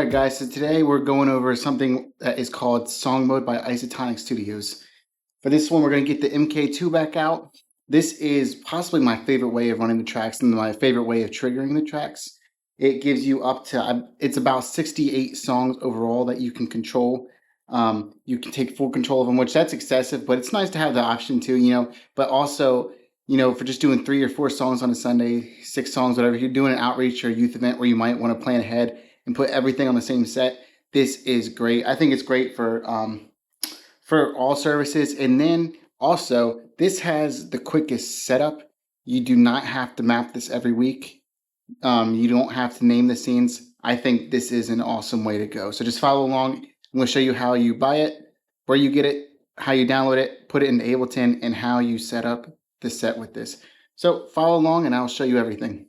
Alright guys, so today we're going over something that is called Song Mode by Isotonik Studios. For this one, we're going to get the MK2 back out. This is possibly my favorite way of running the tracks and my favorite way of triggering the tracks. It gives you up to, it's about 68 songs overall that you can control. You can take full control of them, which that's excessive, but it's nice to have the option too, but also, for just doing 3 or 4 songs on a Sunday, 6 songs, whatever, if you're doing an outreach or a youth event where you might want to plan ahead and put everything on the same set, this is great. I think it's great for all services. And then also, this has the quickest setup. You do not have to map this every week. You don't have to name the scenes. I think this is an awesome way to go. So just follow along. I'm going to show you how you buy it, where you get it, how you download it, put it into Ableton, and how you set up the set with this. So follow along and I'll show you everything.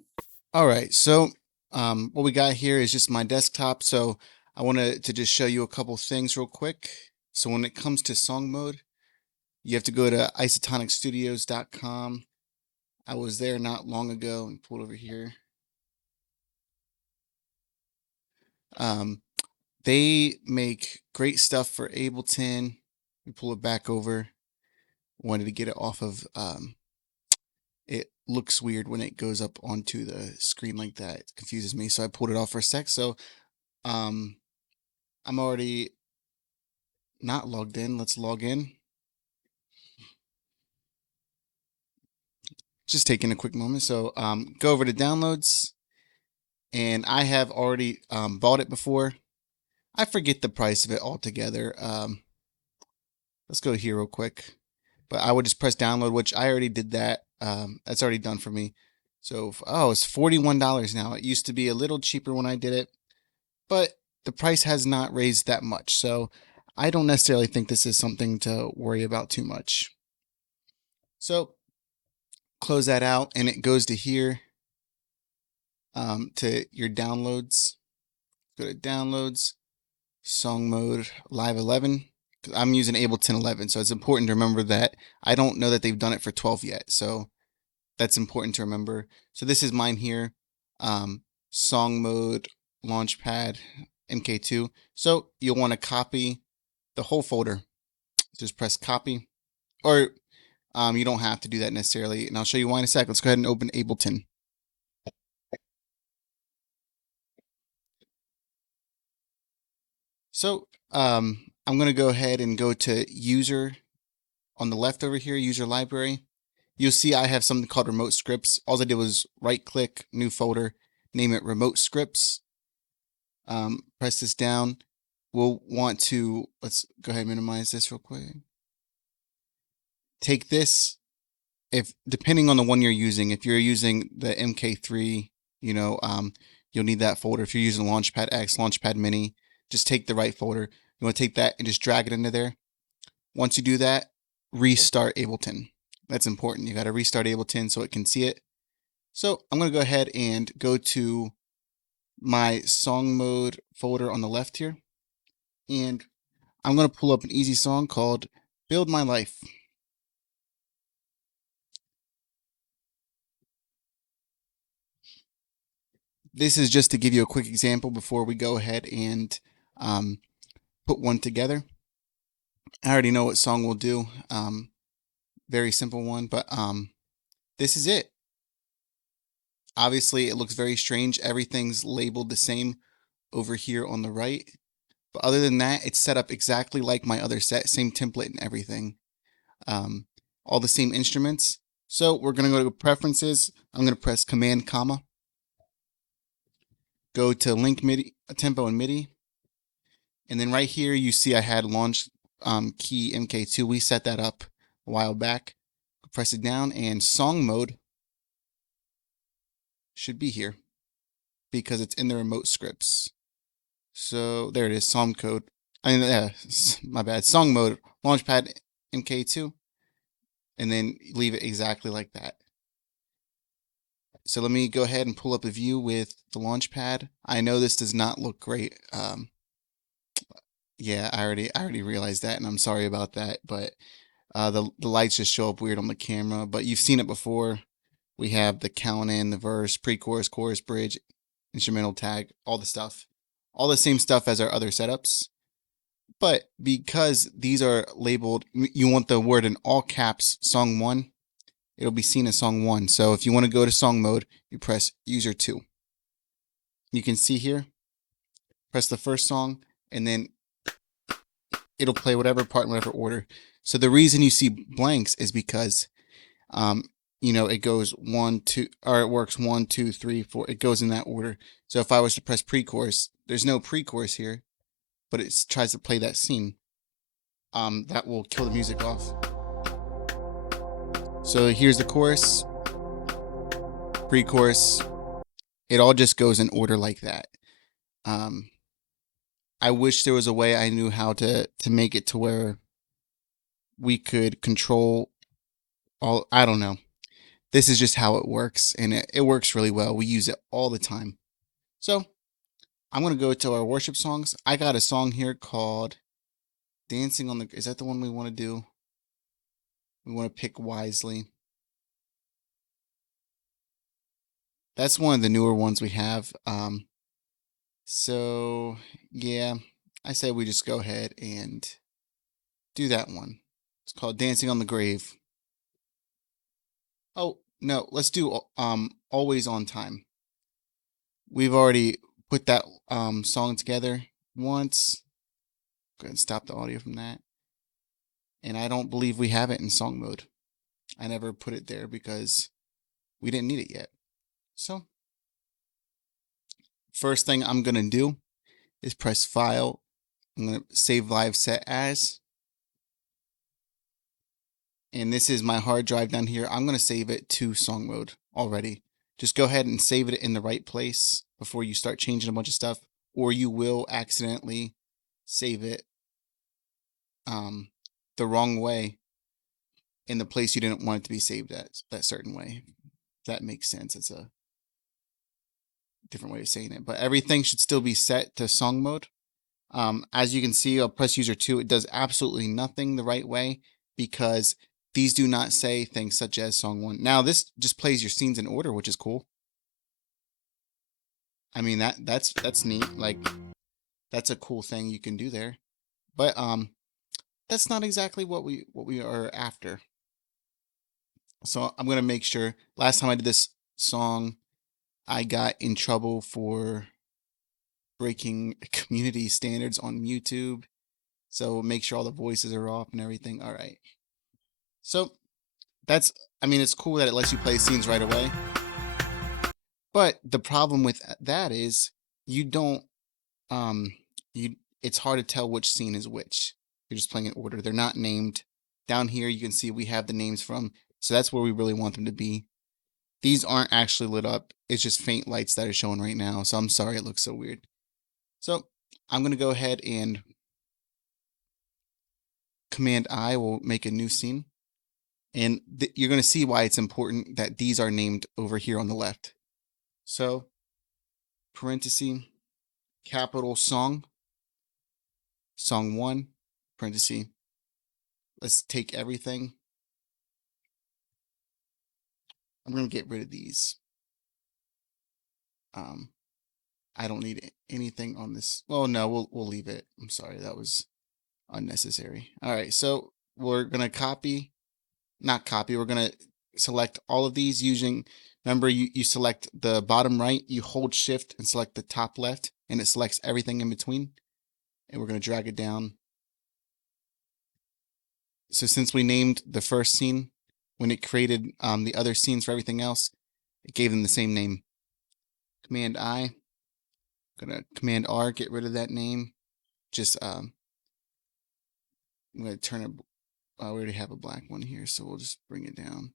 All right, so what we got here is just my desktop. So I wanted to just show you a couple things real quick. So when it comes to song mode, you have to go to isotonicstudios.com. I was there not long ago and pulled over here. They make great stuff for Ableton. We pull it back over. Wanted to get it off of it looks weird when it goes up onto the screen like that. It confuses me. So I pulled it off for a sec. So I'm already not logged in. Let's log in. Just taking a quick moment. So go over to downloads, and I have already bought it before. I forget the price of it altogether. Let's go here real quick. But I would just press download, which I already did that. That's already done for me. So, it's $41 now. It used to be a little cheaper when I did it, but the price has not raised that much. So I don't necessarily think this is something to worry about too much. So close that out, and it goes to here, to your downloads. Go to downloads, song mode, live 11. I'm using Ableton 11, so it's important to remember that. I don't know that they've done it for 12 yet, so that's important to remember. So this is mine here, song mode, launchpad, MK2. So you'll want to copy the whole folder. Just press copy, or you don't have to do that necessarily, and I'll show you why in a sec. Let's go ahead and open Ableton. So I'm going to go ahead and go to user on the left over here, user library. You'll see I have something called remote scripts. All I did was right click, new folder, name it remote scripts. Press this down. We'll want to, let's go ahead and minimize this real quick. Take this, if depending on the one you're using, if you're using the MK3, you'll need that folder. If you're using Launchpad X, Launchpad Mini, just take the right folder. You want to take that and just drag it into there. Once you do that, restart Ableton. That's important. You got to restart Ableton so it can see it. So I'm going to go ahead and go to my song mode folder on the left here, and I'm going to pull up an easy song called Build My Life. This is just to give you a quick example before we go ahead and put one together. I already know what song we'll do. Very simple one, but this is it. Obviously, it looks very strange. Everything's labeled the same over here on the right. But other than that, it's set up exactly like my other set, same template and everything. All the same instruments. So we're going to go to preferences. I'm going to press command comma. Go to link MIDI, tempo and MIDI. And then right here, you see I had launch key MK2. We set that up a while back. Press it down, and song mode should be here because it's in the remote scripts. So there it is, song code. My bad. Song mode, launchpad MK2, and then leave it exactly like that. So let me go ahead and pull up a view with the launchpad. I know this does not look great. Yeah, I already realized that, and I'm sorry about that. But the lights just show up weird on the camera. But you've seen it before. We have the count in, the verse, pre-chorus, chorus, bridge, instrumental tag, all the stuff. all the same stuff as our other setups. But because these are labeled, you want the word in all caps, song 1, it'll be seen as song 1. So if you want to go to song mode, you press user 2. You can see here, press the first song, and then it'll play whatever part in whatever order. So the reason you see blanks is because, it goes 1, 2, or it works 1, 2, 3, 4. It goes in that order. So if I was to press pre-chorus, there's no pre-chorus here, but it tries to play that scene. That will kill the music off. So here's the chorus, pre-chorus. It all just goes in order like that. I wish there was a way I knew how to make it to where we could control all. I don't know. This is just how it works, and it works really well. We use it all the time. So I'm gonna go to our worship songs. I got a song here called "Dancing on the." Is that the one we want to do? We want to pick wisely. That's one of the newer ones we have. So yeah, I say we just go ahead and do that one. It's called "Dancing on the Grave." Oh no, let's do "Always on Time." We've already put that song together once. Go ahead and stop the audio from that. And I don't believe we have it in song mode. I never put it there because we didn't need it yet. So first thing I'm gonna do is press File. I'm gonna save live set as. And this is my hard drive down here. I'm gonna save it to song mode already. Just go ahead and save it in the right place before you start changing a bunch of stuff, or you will accidentally save it the wrong way in the place you didn't want it to be saved at, that certain way. If that makes sense. It's a different way of saying it, but everything should still be set to song mode. As you can see, I'll press user 2. It does absolutely nothing the right way because these do not say things such as song 1. Now this just plays your scenes in order, which is cool. I mean that's neat. Like that's a cool thing you can do there. But that's not exactly what we are after. So I'm gonna make sure. Last time I did this song, I got in trouble for breaking community standards on YouTube. So make sure all the voices are off and everything. All right. So that's, I mean, it's cool that it lets you play scenes right away. But the problem with that is you don't, it's hard to tell which scene is which. You're just playing in order. They're not named. Down here, you can see we have the names from. So that's where we really want them to be. These aren't actually lit up. It's just faint lights that are showing right now. So I'm sorry it looks so weird. So I'm going to go ahead and Command I will make a new scene. And you're going to see why it's important that these are named over here on the left. So parenthesis, capital song, song 1, parenthesis. Let's take everything. I'm going to get rid of these. I don't need anything on this. Well, no, we'll leave it. I'm sorry, that was unnecessary. All right, so we're going to we're going to select all of these using, remember you select the bottom right, you hold shift and select the top left, and it selects everything in between. And we're going to drag it down. So since we named the first scene, when it created the other scenes for everything else, it gave them the same name. Command I, gonna Command R, get rid of that name. Just I'm gonna turn it. We already have a black one here, so we'll just bring it down.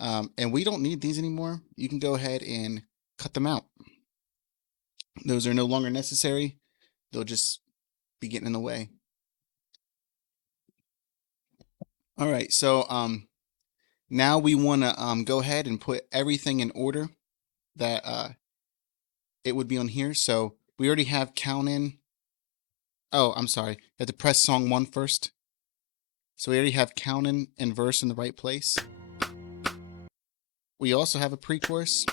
And we don't need these anymore. You can go ahead and cut them out. Those are no longer necessary. They'll just be getting in the way. All right, so now we want to go ahead and put everything in order that it would be on here. So we already have count in. Oh, I'm sorry. You have to press song 1 first. So we already have count in and verse in the right place. We also have a pre-chorus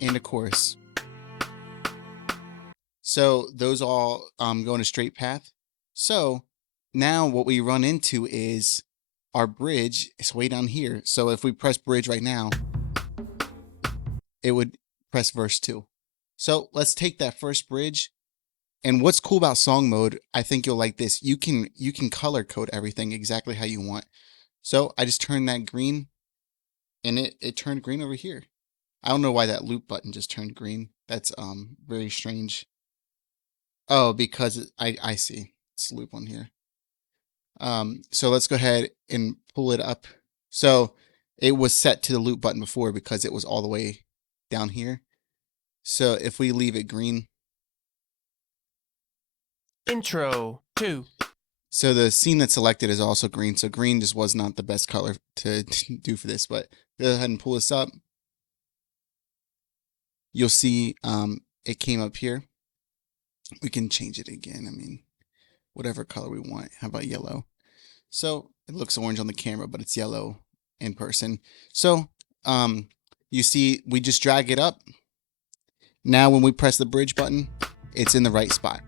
and a chorus. So those all go in a straight path. So now what we run into is our bridge is way down here. So if we press bridge right now, it would press verse 2. So let's take that first bridge. And what's cool about song mode, I think you'll like this. You can color code everything exactly how you want. So I just turned that green and it turned green over here. I don't know why that loop button just turned green. That's very strange. Oh, because I see. It's a loop on here. So let's go ahead and pull it up. So it was set to the loop button before because it was all the way down here. So if we leave it green, Intro 2. so the scene that's selected is also green. So green just was not the best color to do for this, but go ahead and pull this up. You'll see it came up here. We can change it again. I mean, whatever color we want. How about yellow? So it looks orange on the camera, but it's yellow in person. So you see, we just drag it up. Now when we press the bridge button, it's in the right spot.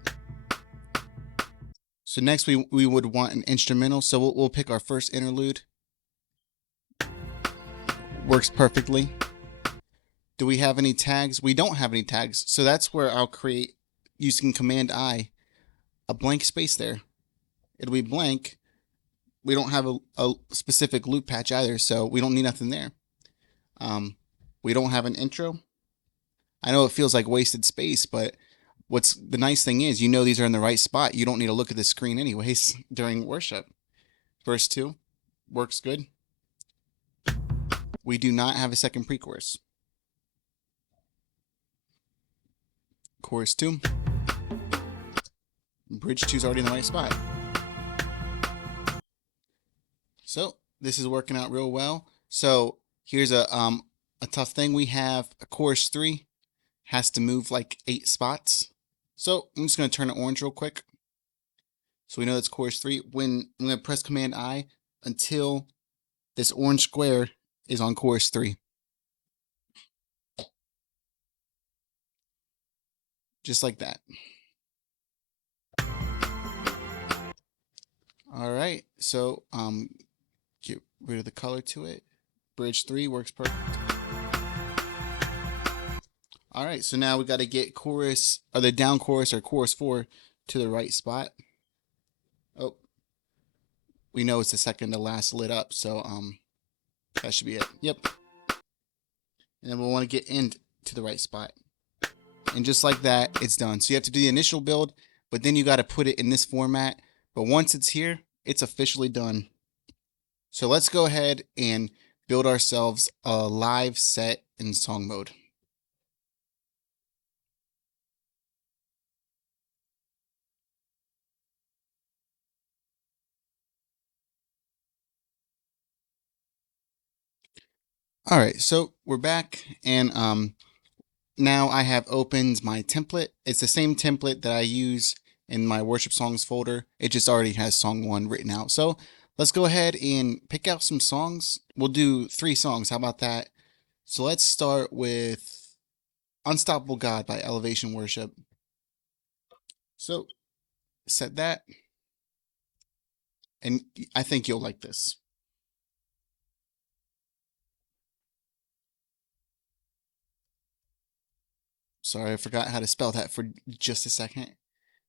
So next we would want an instrumental. So we'll pick our first interlude. Works perfectly. Do we have any tags? We don't have any tags. So that's where I'll create, using Command I, a blank space there. It'll be blank. We don't have a specific loop patch either, so we don't need nothing there. We don't have an intro. I know it feels like wasted space, but what's the nice thing is, you know these are in the right spot. You don't need to look at the screen anyways during worship. Verse 2 works good. We do not have a second pre-chorus. Chorus 2. Bridge 2 is already in the right spot. So this is working out real well. So here's a tough thing. We have a chorus 3 has to move like 8 spots. So I'm just going to turn it orange real quick. So we know that's chorus 3. When I'm going to press Command I until this orange square is on chorus 3. Just like that. All right. So get rid of the color to it. Bridge 3 works perfect. All right, so now we got to get chorus, or the down chorus or chorus 4 to the right spot. Oh, we know it's the second to last lit up, so that should be it. Yep. And then we'll want to get into the right spot. And just like that, it's done. So you have to do the initial build, but then you got to put it in this format. But once it's here, it's officially done. So let's go ahead and build ourselves a live set in song mode. All right, so we're back, and now I have opened my template. It's the same template that I use in my worship songs folder. It just already has song 1 written out. So let's go ahead and pick out some songs. We'll do 3 songs. How about that? So let's start with Unstoppable God by Elevation Worship. So set that, and I think you'll like this. Sorry, I forgot how to spell that for just a second.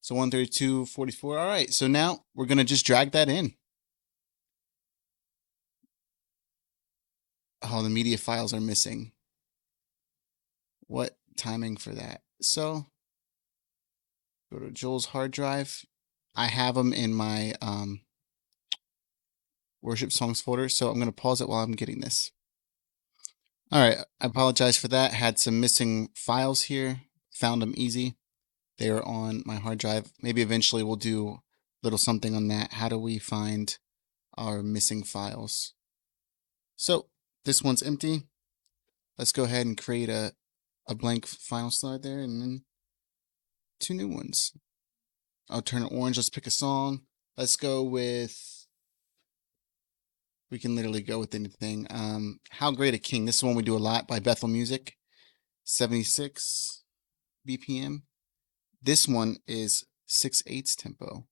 So 132.44. All right, so now we're going to just drag that in. Oh, the media files are missing. What timing for that? So go to Joel's hard drive. I have them in my worship songs folder, so I'm going to pause it while I'm getting this. All right, I apologize for that. Had some missing files here. Found them easy. They are on my hard drive. Maybe eventually we'll do a little something on that. How do we find our missing files? So this one's empty. Let's go ahead and create a blank file slide there, and then 2 new ones. I'll turn it orange. Let's pick a song. Let's go with, we can literally go with anything. How Great a King. This is one we do a lot by Bethel Music. 76 BPM. This one is 6/8 tempo.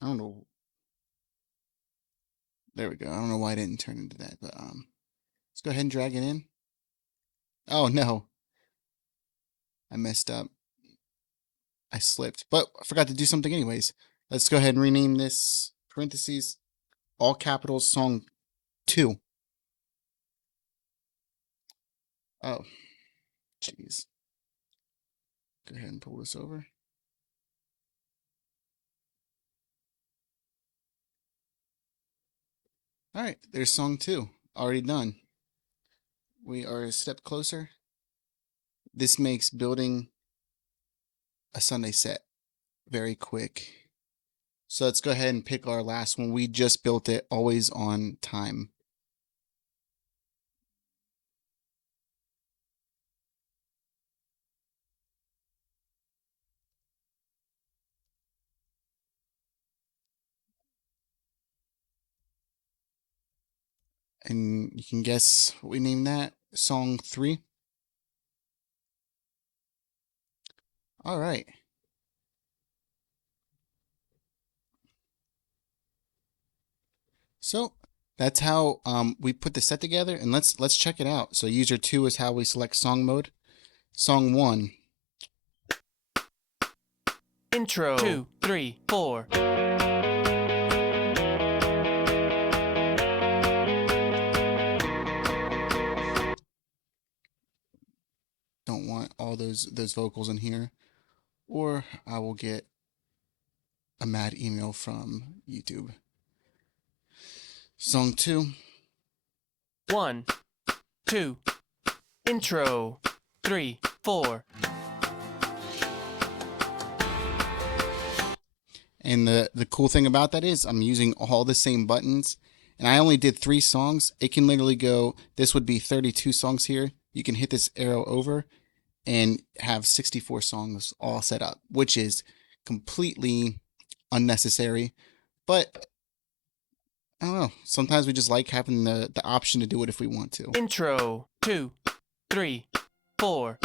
I don't know. There we go. I don't know why I didn't turn into that, but let's go ahead and drag it in. Oh no, I messed up. I slipped, but I forgot to do something anyways. Let's go ahead and rename this parentheses, all capitals, song 2. Oh, jeez. Go ahead and pull this over. All right, there's song 2, already done. We are a step closer. This makes building a Sunday set very quick. So let's go ahead and pick our last one. We just built it, always on time. And you can guess what we named that, song 3. All right. So that's how we put the set together, and let's check it out. So user 2 is how we select song mode. Song 1. Intro 2, 3, 4. Don't want all those vocals in here, or I will get a mad email from YouTube. Song 2. 1, 2. Intro 3, 4. And the cool thing about that is I'm using all the same buttons, and I only did 3 songs. It can literally go, this would be 32 songs here. You can hit this arrow over and have 64 songs all set up, which is completely unnecessary. But I don't know, sometimes we just like having the option to do it if we want to. Intro 2, 3, 4.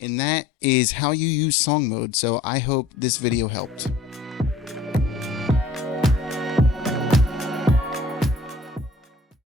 And that is how you use song mode. So I hope this video helped.